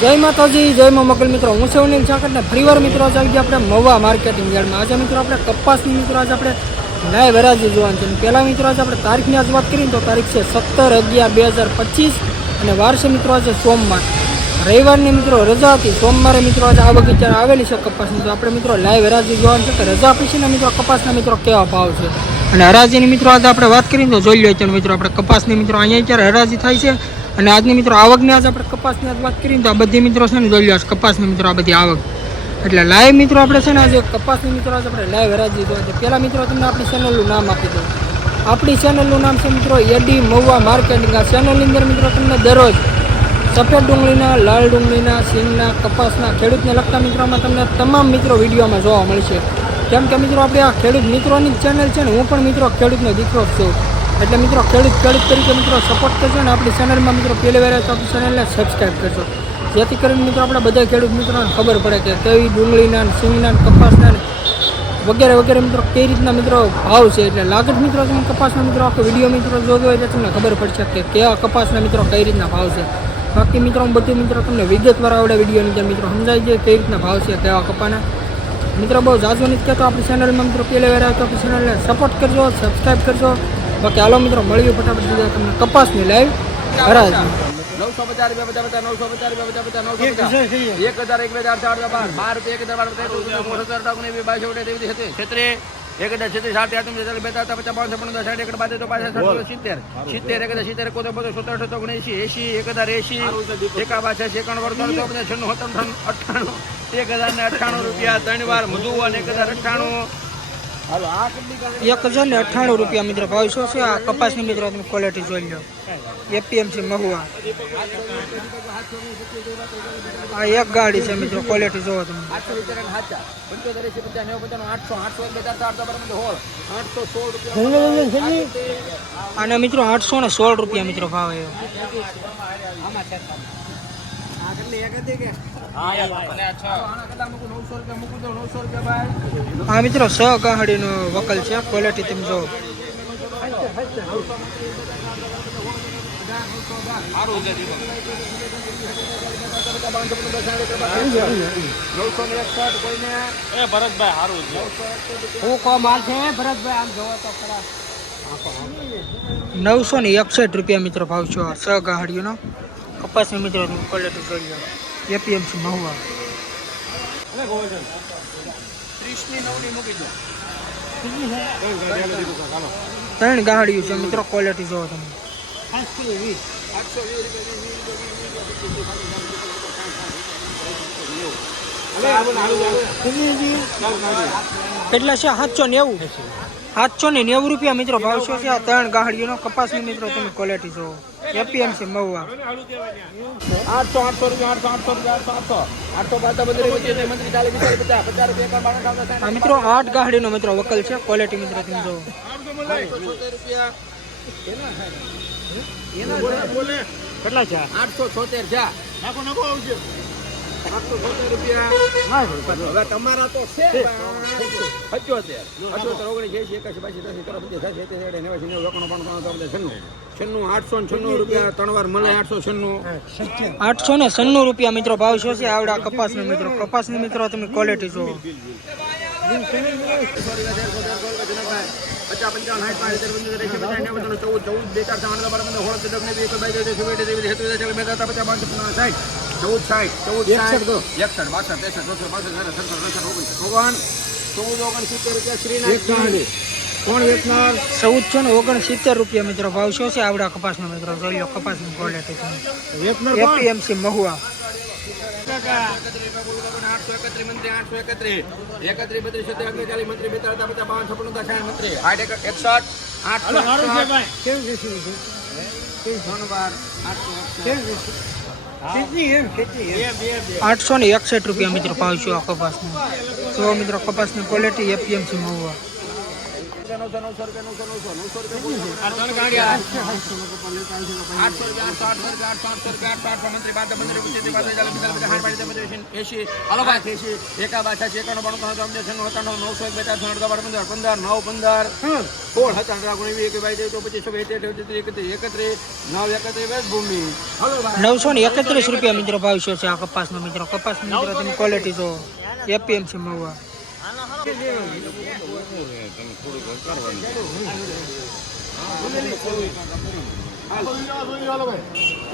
જય માતાજી, જય મા મગલ મિત્રો. હું છે અનિલ ચાકર ને ફરીવાર મિત્રો, આજે આવી ગયા આપણે મવા માર્કેટિંગ યાર્ડમાં. આજે મિત્રો આપણે કપાસની મિત્રો, આજે આપણે નાય વરાજી જોવાનું છે. પહેલાં મિત્રો, આજે આપણે તારીખની આજ વાત કરીએ તો તારીખ છે સત્તર અગિયાર બે હજાર પચીસ. અને વાર છે મિત્રો, આજે સોમવાર. રવિવારની મિત્રો રજા હતી. સોમવારે મિત્રો, આજે આ બગીચા આવેલી છે કપાસની. તો આપણે મિત્રો લાઈવ હરાજી જોવાનું છે કે રજા પછીના મિત્રો, કપાસના મિત્રો કેવા ભાવ છે? અને હરાજીની મિત્રો, આજે આપણે વાત કરીએ તો જોઈ લઈએ ચાલો મિત્રો, આપણે કપાસની મિત્રો અહીંયા અત્યારે હરાજી થાય છે. અને આજની મિત્રો આવકની આજે આપણે કપાસની આજ વાત કરીએ તો આ બધી મિત્રો છે ને જોઈ લો કપાસની મિત્રો આ બધી આવક. એટલે લાઈવ મિત્રો આપણે છે ને આજે કપાસની મિત્રો આજે આપણે લાઈવ હરાજી દીધો છે પહેલાં મિત્રો તમને આપણી ચેનલનું નામ આપી દઉં. આપણી ચેનલનું નામ છે મિત્રો એડી મહુવા માર્કેટિંગ આ ચેનલની અંદર મિત્રો તમને દરરોજ સફેદ ડુંગળીના, લાલ ડુંગળીના સિંગના કપાસના, ખેડૂતને લગતા મિત્રોમાં તમને તમામ મિત્રો વિડીયોમાં જોવા મળશે. કેમ કે મિત્રો આપણે આ ખેડૂત મિત્રોની ચેનલ છે ને હું પણ મિત્રો ખેડૂતનો દીકરો છું. એટલે મિત્રો ખેડૂત ખેડૂત તરીકે મિત્રો સપોર્ટ કરજો ને આપણી ચેનલમાં મિત્રો પહેલી વાર તો આપણી ચેનલને સબસ્ક્રાઈબ કરજો. જેથી કરીને મિત્રો આપણે બધા ખેડૂત મિત્રોને ખબર પડે કે કેવી ડુંગળીના સિંગના કપાસના વગેરે વગેરે મિત્રો કઈ રીતના મિત્રો ભાવ છે. એટલે લાગત મિત્રો તમે કપાસના મિત્રો આખો વીડિયો મિત્રો જોજો હોય એટલે તમને ખબર પડશે કે કેવા કપાસના મિત્રો કઈ રીતના ભાવ છે. બાકી મિત્રો હું બધું મિત્રો તમને વિગતવાર આવડે વિડીયોની અંદર મિત્રો સમજાય છે કઈ રીતના ભાવ છે કેવા કપાના. મિત્રો બહુ જાજો નથી કહેતો, આપણી ચેનલમાં મિત્રો પહેલી વાર આવતો આપણી ચેનલને સપોર્ટ કરજો સબસ્ક્રાઈબ કરજો. બાકી હાલો મિત્રો મળ્યું ફટાફટ બીજા તમને કપાસની લાઈવ હરાજ. નવસો પચાસ રૂપિયા પચાસ પચાસ નવસો પચાસ રૂપિયા પચાસ પચાસ નવસો પચાસ. એક હજાર એક હજાર ચાર બાર. બાર રૂપિયા એક હજાર બાર એક હજાર ને બાવીસ રૂપિયા તેવી હતી છત્રી એક હજાર છત્રીસ સાત આઠ બેતાલીસ બેતાલીસ પચાસ પાંચસો પંદર સાઠ એક બાદ પાછા સાતસો સિત્તેર સિત્તેર એક હજાર સિત્તેર કોતો બધો સત્તર અઠ્યોતેર ઓગણએંસી એસી એક હજાર એસી એકા પાછા તો છન્નું સત્તર અઠ્ઠાણું એક હજાર ને અઠ્ઠાણું રૂપિયા ત્રણ વાર મધુવન એક હજાર અઠ્ઠાણું એક હજાર ને, અઠ્ઠાણું રૂપિયા મિત્રો શું છે? આ કપાસની મિત્રો તમે ક્વોલિટી જોઈ લો. એપીએમસી મહુવા. આ એક ગાડી છે મિત્રો ક્વોલિટી જોવો તમે. અને મિત્રો આઠસો ને સોળ રૂપિયા મિત્રો ભાવ એવો આ મિત્રો, સ ગાહડીનો વકલ છે ક્વોલિટી તમે જો નવસો ને એકસઠ હું રૂપિયા મિત્રો ભાવ છો સ ગાહડીનો કપાસની મિત્રો તમે ક્વોલિટી જોઈ લો એપીએમસી મહુવા ત્રણ ગાહડીઓ છે મિત્રો ક્વોલિટી જોવો તમે કેટલા છે સાતસો નેવું સાતસો ને નેવું રૂપિયા મિત્રો ભાવ શું છે આ ત્રણ ગાડીઓનો કપાસની મિત્રો તમે ક્વોલિટી જોવો એપીએમસી મહુવા. આઠસો આઠસો રૂપિયા આઠસો આઠસો રૂપિયા આઠસો આઠસો. આઠસો પાછા બધી વચ્ચે મંત્રી આઠ ગાડીનો મિત્રો વકલ છે ક્વોલિટી મિત્રો તમે જોવો કેટલા છે? આઠસો છોતેર છે. નાખો નાખો રૂપિયા હવે તમારા તો ઓગણીસ એકાસી બાસી ત્રણ ચોપન છન્નું છન્નું આઠસો ને છન્નું રૂપિયા ત્રણ વાર મળે આઠસો છન્નું આઠસો ને સન્નું રૂપિયા મિત્રો ભાવ શું છે આવડા કપાસનો મિત્રો કપાસની મિત્રો તમે ક્વોલિટી જોવો પચાસ પંચાવન સાઠ પાંચ હજાર ત્રણ ચૌદ ચૌદ બે ચાર ત્રણ બાર પંદર હોળ બે ત્રણ પચાસ પાંચ સાઠ ચૌદ સાઠ ચૌદ સાઠ એકસઠ બાસઠ ત્રેસઠ ચોસઠ બાસઠ સડસઠ સડસઠ અડસઠ ઓગણસઠ ઓગણ ચૌદ ઓગણ સિત્તેર રૂપિયા શ્રીનાથ કોણ વેચનાર ચૌદસો ને ઓગણસિત્તેર રૂપિયા મિત્રો ભાવ શું છે આવડા કપાસનો મિત્રો જોઈ લો કપાસની ક્વોલિટી તમે એપીએમસી મહુવા. આઠસો એકત્રીસ મંત્રી આઠસો આઠસો ને એકસઠ રૂપિયા મિત્રો ભાવ છું આ કપાસનો. જો મિત્રો કપાસની ક્વોલિટી એપીએમસી નવસો નવસો રૂપિયા નવસો નવસો નવસો રૂપિયા આઠસો રૂપિયા આઠસો આઠસો આઠસો રૂપિયા આઠસો આઠસો રૂપિયા. આઠસો આઠસો મંત્રી બાદ મંત્રી પંચાયતી બાદ ચાલીસ પિસ્તાલીસ પચાસ સાઠ પાંચ એસી હાલો ભાઈ એસી એકા બાદ છે એકાણું બાણું ત્રણ ત્રણ છન્નું સત્તાણું નવસો એક બે અડધા બાર પંદર પંદર નવ પંદર સોળ હતા રાગુણ એવી એક બાઈ તો પચીસો એકત્રીસ એકત્રીસ નવ એકત્રીસ વેદ ભૂમિ નવસો ને એકત્રીસ રૂપિયા મિત્રો ભાવ છે આ કપાસનો મિત્રો. કપાસનો મિત્રો તમે ક્વોલિટી જો એપીએમસી મહુવા.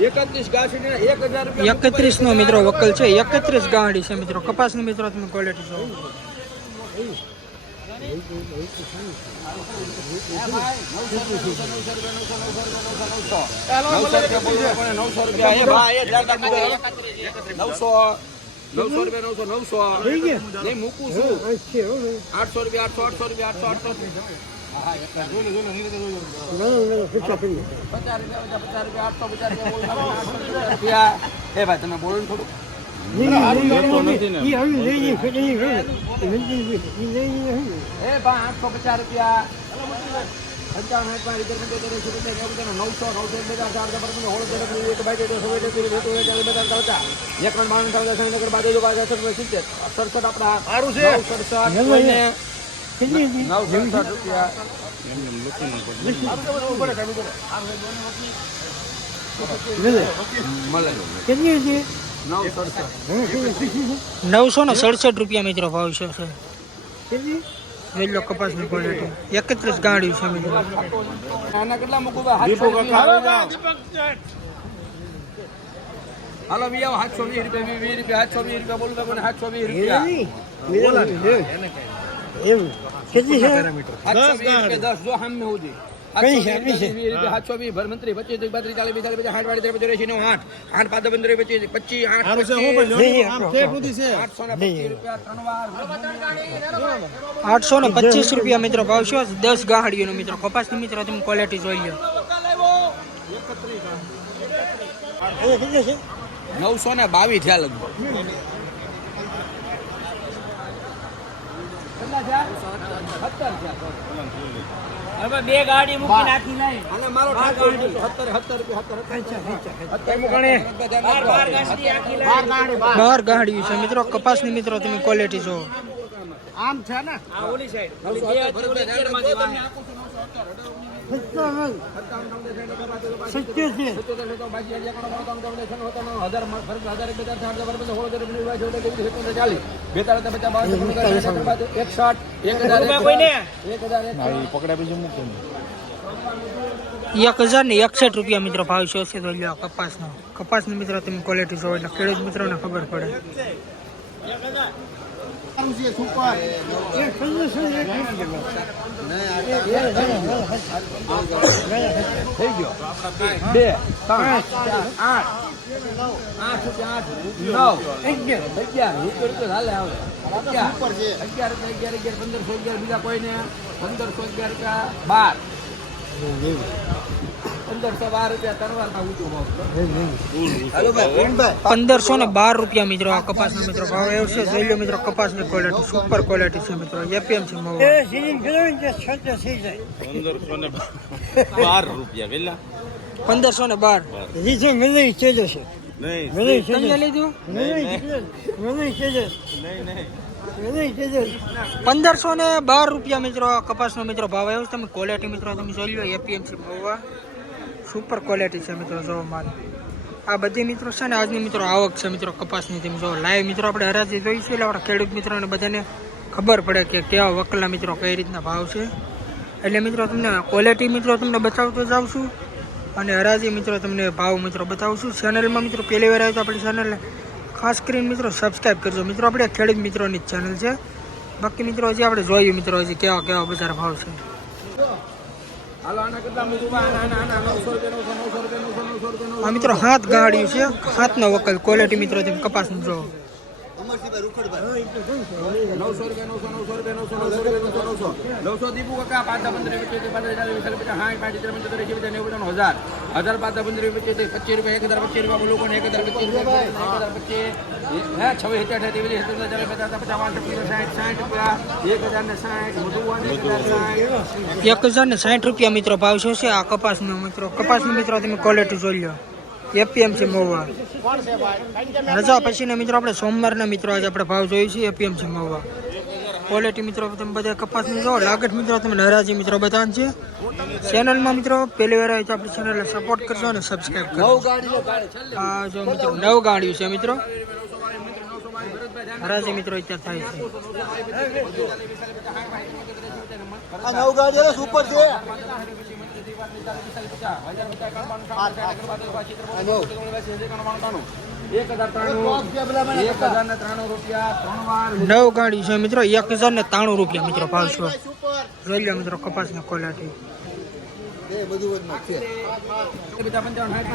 એકત્રીસ ગાંઠ એક હજાર રૂપિયા નો મિત્રો વકલ છે. એકત્રીસ ગાંડી છે મિત્રો. કપાસની મિત્રો તમે ક્વોલિટી જો નવસો રૂપિયા એ ભાઈ એ નવસો નવસો રૂપિયા નવસો નવસો નહીં મૂકું છું આઠસો રૂપિયા આઠસો આઠસો રૂપિયા આઠસો આઠસો રૂપિયા પચાસ રૂપિયા આઠસો પચાસ રૂપિયા બોલો, એ ભાઈ તમે બોલો ને થોડું એ ભાઈ આઠસો પચાસ રૂપિયા પંચાવન સાઠ પાંચ સિત્તેર પંચોતેર એંસી પચાસ નેવું પચાસ નવસો નવસો એક બે ચાર ચાર ચાર પંદર સોળ સત્તર અઢાર એક બાઈ તેર સોળ તેર તેર તેર ચાલીસ બેતાલીસ પચાસ એક ત્રણ બાવન ત્રણ દસ નગર બાદ બાદ સડસઠ સિત્તેર સડસઠ આપણા સારું છે સડસઠ કોઈને નવ સડસઠ રૂપિયા મળે નવ સડસઠ નવસો ને સડસઠ રૂપિયા મિત્રો ભાવ છે સર જોઈ લો કપાસની ક્વોલિટી એકત્રીસ ગાડી છે મિત્રો. આના કેટલા મૂકું ભાઈ? હાલો બી આવો સાતસો વીસ રૂપિયા વીસ વીસ રૂપિયા સાતસો વીસ રૂપિયા બોલું કોને સાતસો વીસ રૂપિયા. રૂપિયા દસ જો સામે હોવું જોઈએ. સાતસો વીસ રૂપિયા, સાતસો વીસ, ભર મંત્રી, પચીસ, ત્રીસ, બત્રીસ, ચાલીસ, બેતાલીસ, પચાસ, સાઠ, વાળી, ત્રેપન, ચોર્યાસી, નેવું, આઠ. આઠ, પાંચ, પંદર, પચીસ, પચીસ, આઠ. આઠસો ને પચીસ રૂપિયા, ત્રણ વાર. આઠસો ને પચીસ રૂપિયા મિત્રો ભાવ છે દસ ગાંડીઓનો મિત્રો કપાસની મિત્રો તમે ક્વોલિટી જોઈ લો નવસો ને બાવીસ થયા લગભગ હવે બે ગાડી મૂકી નાખી નહીં અને મારો ઠાકો સત્તર સત્તર રૂપિયા સત્તર સત્તર બાર ગાડી આખી લઈ. બાર ગાંડીઓ છે. મિત્રો કપાસની મિત્રો તમે ક્વોલિટી જો આમ છે ને? ઓલી કોઈને એક હજાર ને એકસઠ રૂપિયા મિત્રો ભાવ છે હશે તો લ્યો, કપાસનો. કપાસની મિત્રો, તમે ક્વોલિટી જો એટલે ખેડૂત મિત્રોને ખબર પડે. થઈ ગયો. બે ત્રણ. ચાર આઠ. આઠ રૂપિયા આઠ નવ. અગિયાર. અગિયાર. રૂપિયા રૂપિયા હાલે આવે અગિયાર. અગિયાર અગિયાર અગિયાર પંદરસો અગિયાર બીજા કોઈને. પંદરસો અગિયાર રૂપિયા બાર. પંદરસો ને બાર રૂપિયા મિત્રો આ કપાસનો મિત્રો ભાવ. એવો છે જોઈ લો મિત્રો કપાસની ક્વોલિટી સુપર ક્વોલિટી છે મિત્રો. એપીએમસી છે પંદરસો ને બાર રૂપિયા કેટલા પંદરસો ને બાર. નહીં. તમે છે નહીં નહીં. પંદરસો ને બાર રૂપિયા મિત્રો આ કપાસનો મિત્રો ભાવ આવ્યો છે. તમે ક્વોલિટી મિત્રો તમે જોઈ લો એપીએમસી મહુવા સુપર ક્વોલિટી છે મિત્રો જો માલ આ બધી મિત્રો છે ને આજની મિત્રો આવક છે મિત્રો કપાસની તેમ જો લાઈવ મિત્રો આપણે હરાજી જોઈશું એટલે આપણા ખેડૂત મિત્રોને બધાને ખબર પડે કે કેવા વકલા મિત્રો કઈ રીતના ભાવ છે. એટલે મિત્રો તમને ક્વોલિટી મિત્રો તમને બતાવતો જાઉં છું અને હરાજી મિત્રો તમને ભાવ મિત્રો બતાવું છું ચેનલમાં મિત્રો પહેલી વાર આવ્યો તો આપણી ચેનલ ખાસ કરીને મિત્રો સબસ્ક્રાઈબ કરજો. મિત્રો, આપણે ખેડૂત મિત્રોની જ ચેનલ છે. બાકી મિત્રો હજી આપણે જોઈએ મિત્રો હજી કેવા કેવા બજાર ભાવ છે. આ મિત્રો હાથ ગાડ્યું છે. હાથનો વકલ ક્વોલિટી મિત્રો તમે કપાસનું જો. નવસો રૂપિયા નવસો નવસો રૂપિયા નવસો નવસો રૂપિયા નવસો નવસો. નવસો દીપુ કાકા પાંચ પંદર હજાર. હજાર હજાર પાંચ પંદર પચીસ પચીસ રૂપિયા, એક હજાર પચીસ રૂપિયા લોકોને એક હજાર પચીસ રૂપિયા, એક હજાર પચીસ હે, છવ્વીસ સિત્તેર અઠાવી ત્રેવીસ સિત્તેર ચાલીસ, પચાસ પચાસ સાઠ સાઠ રૂપિયા, એક હજાર ને સાઠ એક હજાર ને સાઠ. રૂપિયા મિત્રો ભાવ શું છે? આ કપાસનો મિત્રો. કપાસની મિત્રો તમે ક્વોલિટી જોઈ લો. એપીએમસી મહુવા રજા પછીના મિત્રો આપણે સોમવારના મિત્રો આજે આપણે ભાવ જોયું છે એપીએમસી મહુવા ક્વોલિટી મિત્રો તમે બધા કપાસની જો લાગત મિત્રો તમે હરાજી મિત્રો બધા છે. ચેનલમાં મિત્રો પહેલી વાર આવી તો આપણી ચેનલને સપોર્ટ કરજો અને સબસ્ક્રાઈબ કરજો. આ જો મિત્રો નવ ગાડીઓ છે મિત્રો. હરાજી મિત્રો અત્યારે થાય છે. આ નવ ત્રાણું સુપર હજાર ને ત્રાણું રૂપિયા ત્રણ વાર નવ ગાડી છે મિત્રો એક હજાર ને ત્રાણું રૂપિયા મિત્રો પાંચસો. છો જોઈ લો મિત્રો કપાસની ને પાંચ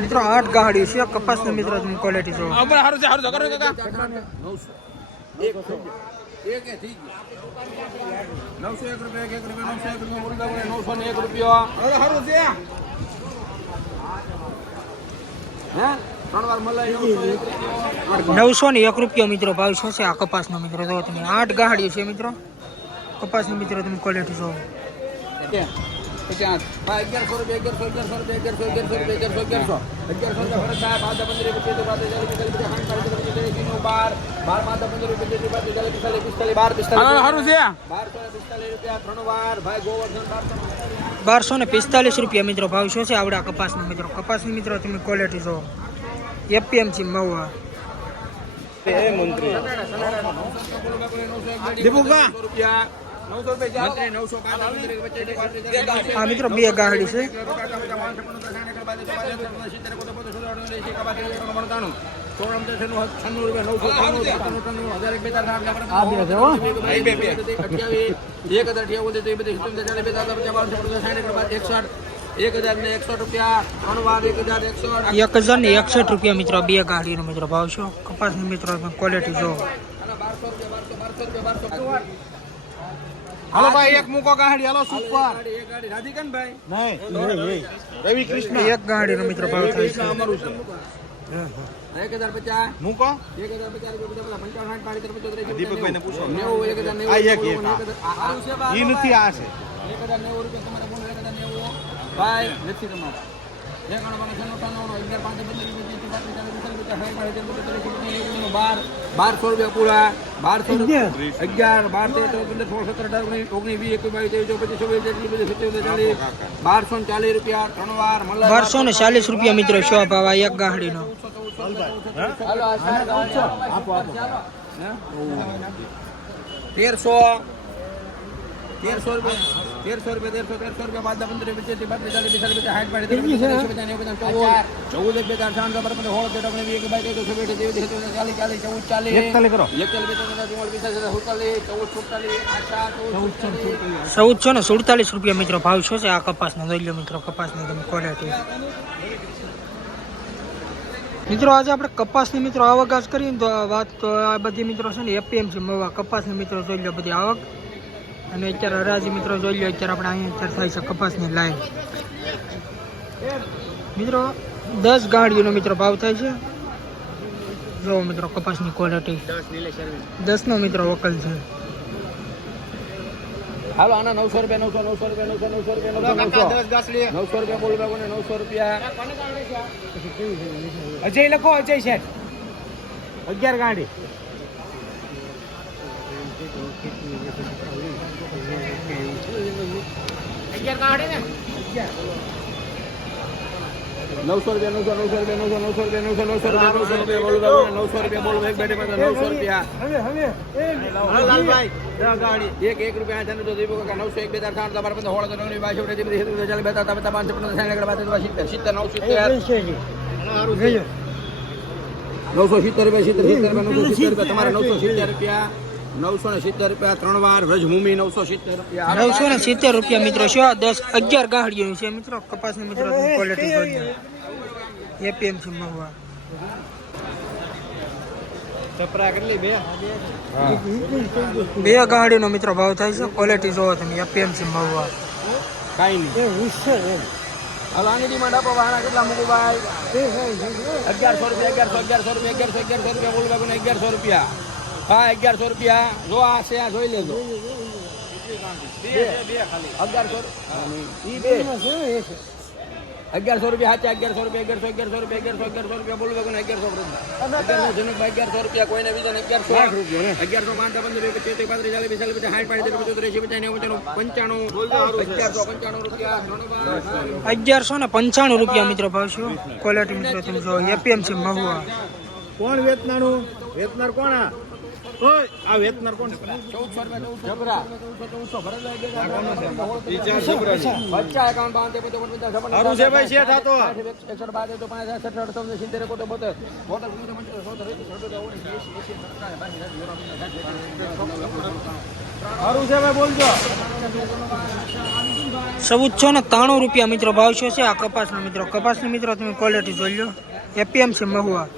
મિત્રો આઠ ગાડી છે કપાસની મિત્રો તમે ક્વોલિટી જો હારું છે હારું છે. કરો કાકા. નવસો. એક એક થઈ ગયું. નવસો એક રૂપિયા એક એક રૂપિયા નવસો એક રૂપિયા દો નવસો ને એક રૂપિયો. સારું છે. હે? ત્રણ મલાઈ નવસો ને એક રૂપિયા મિત્રો ભાવ શું છે? આ કપાસનો મિત્રો જો તમે આઠ ગાડી છે મિત્રો. કપાસની મિત્રો તમે ક્વોલિટી જો પચાસ અગિયારસો રૂપિયા અગિયારસો અગિયારસો રૂપિયા અગિયારસો અગિયારસો રૂપિયા અગિયારસો અગિયારસો અગિયારસો બાર બાર પાંચ પંદર પિસ્તાલીસ બાર પિસ્તાલીસ રૂપિયા ત્રણ વાર ભાઈ ગોવર્ધન બારસો બારસો ને પિસ્તાલીસ રૂપિયા મિત્રો ભાવ શું છે આવડા કપાસનો મિત્રો કપાસની મિત્રો તમે ક્વોલિટી જો એપીએમસી મહુવા દીપુકા રૂપિયા રૂપિયા આ મિત્રો બે ગાડી છે. એક હજાર ને એકસો રૂપિયા ત્રણ એક હજાર એકસો એક હજાર ને એકસઠ રૂપિયા મિત્રો બે ગાડીનો મિત્રો ભાવ છો કપાસની મિત્રો ક્વોલિટી જો. બારસો રૂપિયા બારસો બારસો બારસો બારસો. હાલો ભાઈ એક મૂકો ગાડી. હાલો સુપર. ગાડી એક ગાડી રાધિકાન ભાઈ રવિ કૃષ્ણ. એક ગાડીનો મિત્ર ભાવ થાય છે. અમારું છે. એક હજાર પચાસ. મૂકો. એક હજાર પચાસ રૂપિયા બધા પંચાવન સાઠ પાંચ પંચોતેર એંસી, પૂછો. નેવું એક હજાર નેવું એક, આ- નથી આ છે એક હજાર નેવું રૂપિયા તમારે બોલો એક હજાર નેવું. ભાઈ નથી તમારે એક બાર બારસો રૂપિયા પૂરા બારસો અગિયાર. બાર તેર ચૌદ સોળ સત્તર અઢાર ઓગણીસ ઓગણીસ વીસ એકવીસ બાવીસ ત્રેવીસ ચોવીસ પચીસ છવ્વીસ સિત્તેર ચાલીસ બારસો ને ચાલીસ રૂપિયા ત્રણ વાર બારસો ને ચાલીસ રૂપિયા મિત્રો શું ભાવ એક આપો આપો તેરસો. તેરસો રૂપિયા. તેરસો રૂપિયા તેરસો તેરસો રૂપિયા પંદર પચાસ સાઠ પાંચ ચૌદ. એક બે ચાર છ બાર પંદર સોળ સત્તર અઢાર એક બાવીસ ત્રેવીસ ચોવીસ પચીસ ચાલીસ ચાલીસ ચૌદ ચાલીસ. એકતાલીસ કરો. એકતાલીસ બેતાલીસ સુડતાલીસ ચૌદ ચૌદસો ને? સુડતાલીસ રૂપિયા મિત્રો ભાવ શું છે? આ કપાસનો લઈ લો મિત્રો કપાસની તમે ક્વોલિટી મિત્રો આજે આપણે કપાસની મિત્રો આવક આજ કરીએ ને તો વાત તો આ બધી મિત્રો છે ને એપીએમસી મવા કપાસની મિત્રો જોઈ લો બધી આવક. અને અત્યારે હરાજી મિત્રો જોઈ લો અત્યારે આપણે અહીંયા અત્યારે થાય છે કપાસની લાઈન. મિત્રો દસ ગાડીઓનો મિત્રો ભાવ થાય છે. જો મિત્રો કપાસની ક્વોલિટી દસનો મિત્રો વકલ છે. હાલો આના નવસો રૂપિયા નવસો નવસો રૂપિયા નવસો નવસો રૂપિયા નવસો રૂપિયા બોલ બાબુને નવસો રૂપિયા. અજય લખો અજય શેઠ અગિયાર ગાડી. ને નવસો રૂપિયા નવસો નવસો રૂપિયા નવસો નવસો રૂપિયા નવસો નવસો રૂપિયા નવસો રૂપિયા બોલ તમે નવસો રૂપિયા બોલો એક બેઠે પાછા નવસો રૂપિયા. એક એક રૂપિયા ચાલુ તો દીપક કાકા નવસો એક બે ચાર સાત તમારા પાસે હોળ સત્તર ઓગણીસ બાવીસ ચોવીસ ત્રેવીસ છત્રીસ ચાલીસ બેતાલીસ તેતાલીસ પાંચસો સિત્તેર સિત્તેર નવસો સિત્તેર. નવસો સિત્તેર રૂપિયા સિત્તેર સિત્તેર રૂપિયા નવસો સિત્તેર રૂપિયા તમારે નવસો સિત્તેર રૂપિયા. નવસો ને સિત્તેર રૂપિયા ત્રણ વાર વ્રજભૂમિ નવસો સિત્તેર રૂપિયા. નવસો ને સિત્તેર રૂપિયા મિત્રો છે. આ દસ અગિયાર ગાહડીઓ છે મિત્રો. કપાસની મિત્રો ક્વોલિટી એપીએમસી મહુવા કેટલી બે? બે ગાડીનો મિત્રો ભાવ થાય છે. ક્વોલિટી જોવો તમે. એપીએમસી મહુવા કાંઈ નહીં. હાલો આની ડિમાન્ડ આપો આના કેટલા મૂકું ભાઈ? અગિયારસો રૂપિયા અગિયારસો અગિયારસો રૂપિયા અગિયારસો અગિયારસો રૂપિયા બોલ બાબુ અગિયારસો રૂપિયા. હા અગિયારસો રૂપિયા. જો આ છે આ જોઈ લેજો. અગિયારસો અગિયારસો રૂપિયા સાચા અગિયારસો રૂપિયા અગિયારસો અગિયારસો રૂપિયા અગિયારસો અગિયારસો રૂપિયા બોલ બાબુ અગિયારસો અગિયારસો જનકભાઈ અગિયારસો રૂપિયા કોઈને બીજાને અગિયારસો. અગિયારસો પાંચ પંદર પચીસ પાંત્રીસ ચાલીસ પિસ્તાલીસ પચાસ સાઠ પાંચ પંચોતેર એસી નેવું પંચાણું અગિયારસો પંચાણું રૂપિયા અગિયારસો ને પંચાણું રૂપિયા મિત્રો ભાવશો છે ક્વોલિટી મિત્રો તમે જો એપીએમસી મહુવા. કોણ વેતનારું વેતનાર કોણ આ? આ વેતનાર કોણ ચૌદસો ને ત્રાણું રૂપિયા મિત્રો ભાવ છે આ કપાસનો મિત્રો કપાસની મિત્રો તમે ક્વોલિટી જોઈ લો એપીએમસી મહુવા